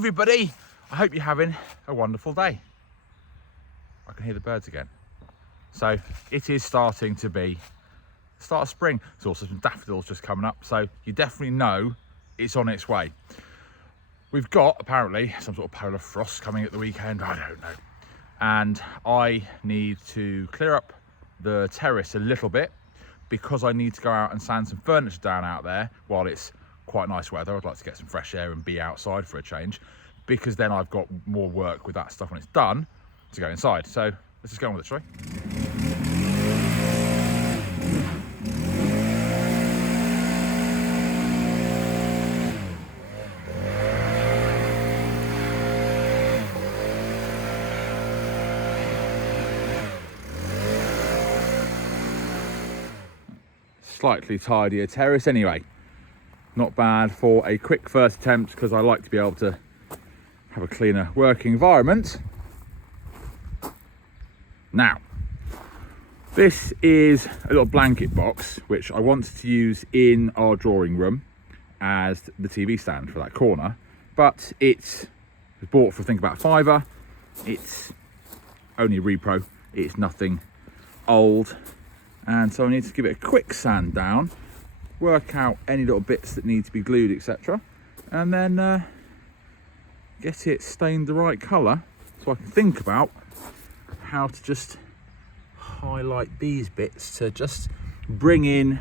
Everybody, I hope you're having a wonderful day. I can hear the birds again. So it is starting to be the start of spring. There's also some daffodils just coming up, so you definitely know it's on its way. We've got apparently some sort of polar frost coming at the weekend, I don't know. And I need to clear up the terrace a little bit because I need to go out and sand some furniture down out there while it's quite nice weather. I'd like to get some fresh air and be outside for a change, because then I've got more work with that stuff when it's done to go inside. So let's just go on with it, shall we? Slightly tidier terrace anyway. Not bad for a quick first attempt, because I like to be able to have a cleaner working environment. Now, this is a little blanket box which I wanted to use in our drawing room as the TV stand for that corner, but it was bought for I think about £5. It's only repro, it's nothing old, and so I need to give it a quick sand down, work out any little bits that need to be glued, etc., and then get it stained the right colour so I can think about how to just highlight these bits to just bring in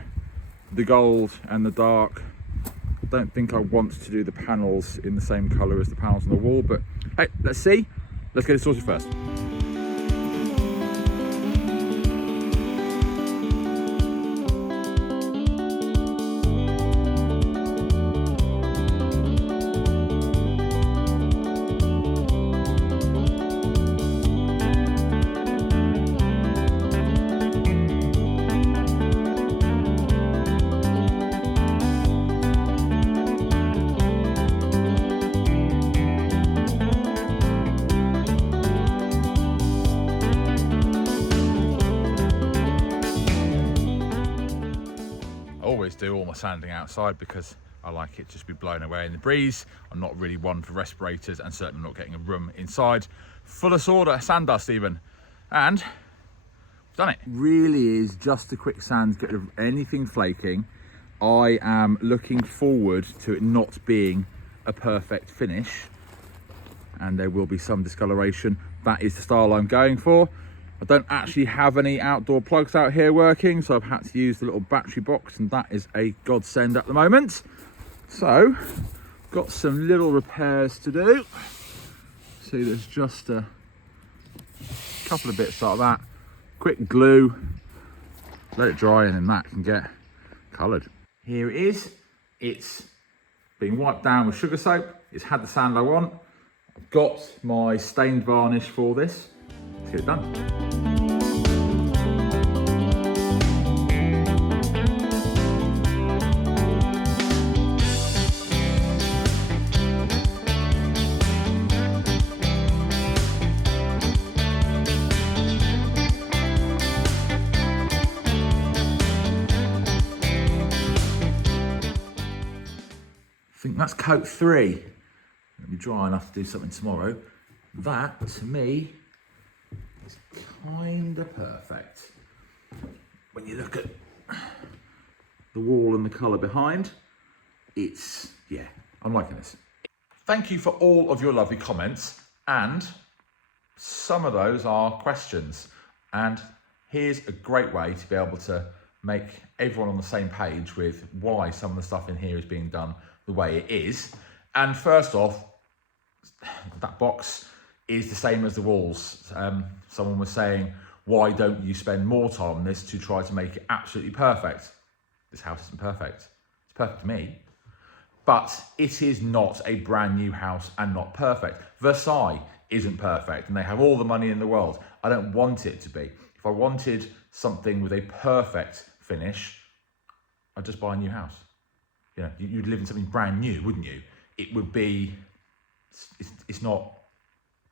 the gold and the dark. I don't think I want to do the panels in the same colour as the panels on the wall, but hey, let's see. Let's get it sorted first. Do all my sanding outside because I like it just be blown away in the breeze. I'm not really one for respirators, and certainly not getting a room inside full of sand dust even. And I've done it. Really is just a quick sand, get rid of anything flaking. I am looking forward to it not being a perfect finish, and there will be some discoloration. That is the style I'm going for. I don't actually have any outdoor plugs out here working, so I've had to use the little battery box, and that is a godsend at the moment. So, got some little repairs to do. See, there's just a couple of bits like that. Quick glue, let it dry, and then that can get coloured. Here it is. It's been wiped down with sugar soap. It's had the sand I want. I've got my stained varnish for this. Let's get it done. I think that's coat 3. It'll be dry enough to do something tomorrow. That, to me, is kind of perfect. When you look at the wall and the colour behind, it's, yeah, I'm liking this. Thank you for all of your lovely comments, and some of those are questions. And here's a great way to be able to make everyone on the same page with why some of the stuff in here is being done the way it is. And first off, that box is the same as the walls. Someone was saying, why don't you spend more time on this to try to make it absolutely perfect? This house isn't perfect. It's perfect to me, but it is not a brand new house and not perfect. Versailles isn't perfect, and they have all the money in the world. I don't want it to be. If I wanted something with a perfect finish, I'd just buy a new house. You know, you'd live in something brand new, wouldn't you? It would be, it's not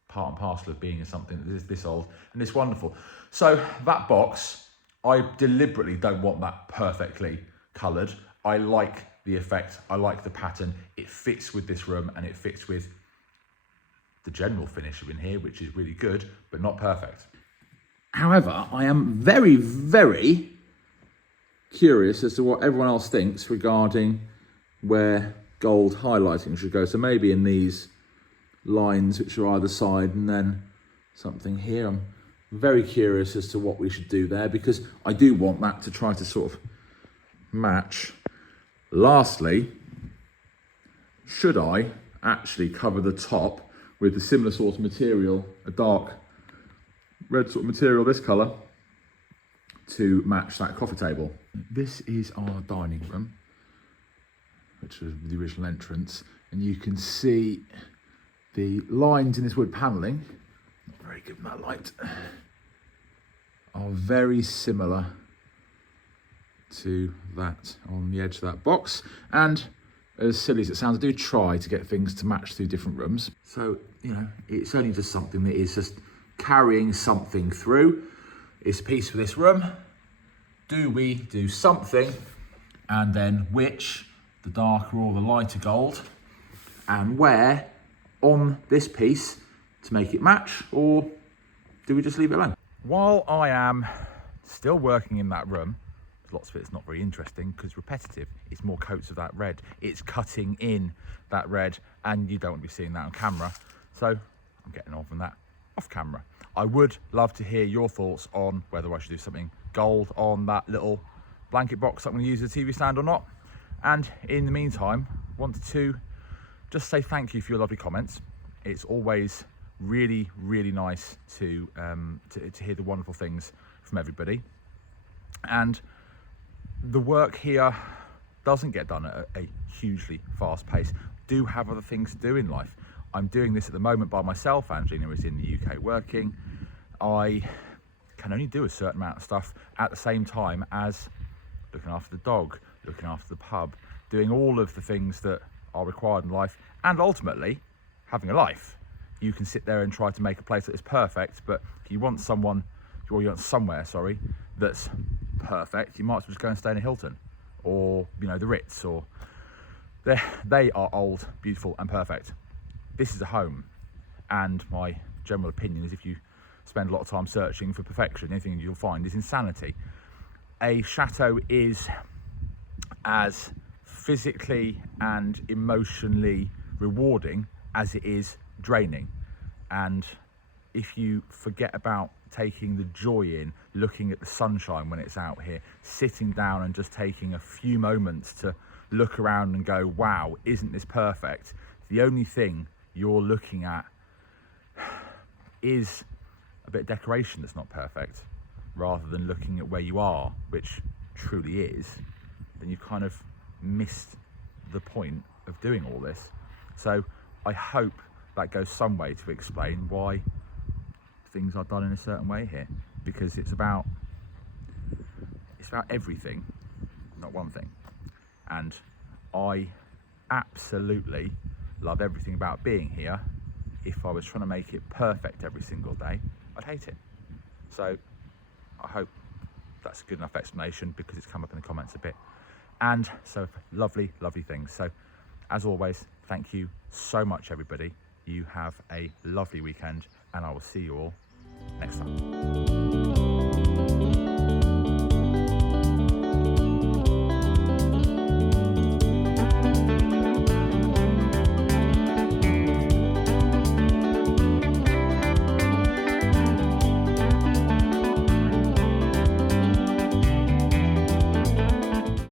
part and parcel of being something that is this old and this wonderful. So that box, I deliberately don't want that perfectly coloured. I like the effect, I like the pattern. It fits with this room and it fits with the general finish of in here, which is really good, but not perfect. However, I am very, very curious as to what everyone else thinks regarding where gold highlighting should go. So maybe in these lines which are either side, and then something here. I'm very curious as to what we should do there, because I do want that to try to sort of match. Lastly, should I actually cover the top with a similar sort of material, a dark red sort of material, this colour, to match that coffee table? This is our dining room, which was the original entrance, and you can see the lines in this wood panelling, not very good in that light, are very similar to that on the edge of that box. And as silly as it sounds, I do try to get things to match through different rooms. So, you know, it's only just something that is just carrying something through. It's a piece for this room. Do we do something, and then which, the darker or the lighter gold, and where on this piece to make it match, or do we just leave it alone? While I am still working in that room, lots of it's not very interesting because it's repetitive. It's more coats of that red. It's cutting in that red, and you don't want to be seeing that on camera. So I'm getting on from that off camera. I would love to hear your thoughts on whether I should do something gold on that little blanket box I'm going to use as a TV stand or not. And in the meantime, wanted to just say thank you for your lovely comments. It's always really, really nice to hear the wonderful things from everybody. And the work here doesn't get done at a hugely fast pace. Do have other things to do in life. I'm doing this at the moment by myself. Angelina is in the UK working. I can only do a certain amount of stuff at the same time as looking after the dog, looking after the pub, doing all of the things that are required in life, and ultimately having a life. You can sit there and try to make a place that is perfect, but if you want someone, or you want somewhere, sorry, that's perfect, you might as well just go and stay in a Hilton, or, you know, the Ritz, or they are old, beautiful, and perfect. This is a home, and my general opinion is if you spend a lot of time searching for perfection, anything you'll find is insanity. A chateau is as physically and emotionally rewarding as it is draining. And if you forget about taking the joy in, looking at the sunshine when it's out here, sitting down and just taking a few moments to look around and go, wow, isn't this perfect? The only thing you're looking at is a bit of decoration that's not perfect, rather than looking at where you are, which truly is, then you've kind of missed the point of doing all this. So I hope that goes some way to explain why things are done in a certain way here, because it's about everything, not one thing. And I absolutely love everything about being here. If I was trying to make it perfect every single day, I'd hate it. So I hope that's a good enough explanation, because it's come up in the comments a bit. And so lovely, lovely things. So as always, thank you so much, everybody. You have a lovely weekend, and I will see you all next time.